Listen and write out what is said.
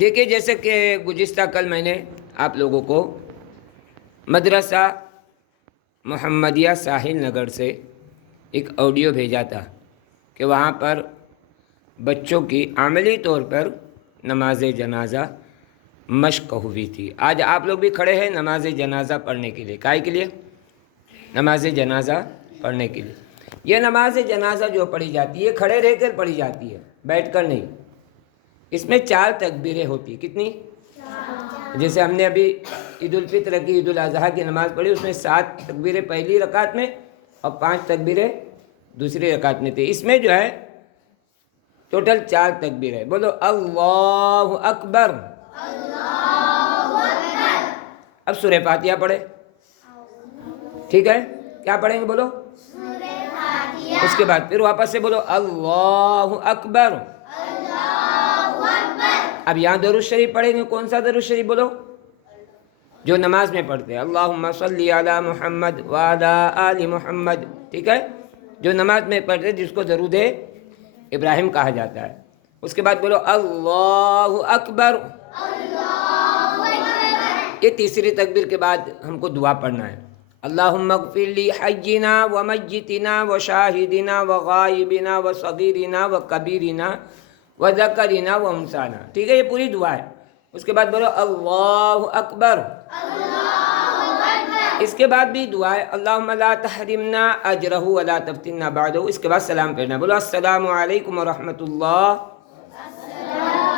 دیکھیے جیسے کہ گزشتہ کل میں نے آپ لوگوں کو مدرسہ محمدیہ ساحل نگر سے ایک آڈیو بھیجا تھا کہ وہاں پر بچوں کی عملی طور پر نماز جنازہ مشق ہوئی تھی۔ آج آپ لوگ بھی کھڑے ہیں نماز جنازہ پڑھنے کے لیے۔ کائے کے لیے؟ نماز جنازہ پڑھنے کے لیے۔ یہ نماز جنازہ جو پڑھی جاتی ہے کھڑے رہ کر پڑھی جاتی ہے، بیٹھ کر نہیں۔ اس میں 4 تکبیریں ہوتی ہیں۔ کتنی؟ جیسے ہم نے ابھی عید الفطر کی، عید الاضحیٰ کی نماز پڑھی، اس میں 7 تکبیریں پہلی رکعت میں اور 5 تکبیریں دوسری رکعت میں تھے۔ اس میں جو ہے ٹوٹل 4 تکبیریں۔ بولو اللہ اکبر۔ اب سورہ فاتحہ پڑھے، ٹھیک ہے؟ کیا پڑھیں گے بولو؟ اس کے بعد پھر واپس سے بولو اللہ اکبر۔ اب یہاں درود شریف پڑھیں گے۔ کون سا درود شریف بولو؟ جو نماز میں پڑھتے ہیں، اللہم صلی علی محمد وعلی آل محمد، ٹھیک ہے؟ جو نماز میں پڑھتے ہیں، جس کو درود ابراہیم کہا جاتا ہے۔ اس کے بعد بولو اللہ اکبر۔ یہ تیسری تکبیر کے بعد ہم کو دعا پڑھنا ہے۔ اللہم اغفر لی حینا ومیتنا وشاہدنا وغائبنا وصغیرنا وکبیرنا وذکرنا وانثانا، ٹھیک ہے؟ یہ پوری دعا ہے۔ اس کے بعد بولو اللہ اکبر۔ اس کے بعد بھی دعا ہے اللہم لا تحرمنا اجرہ ولا تفتنا بعدہ۔ اس کے بعد سلام پھیرنا، بولو السلام علیکم ورحمۃ اللہ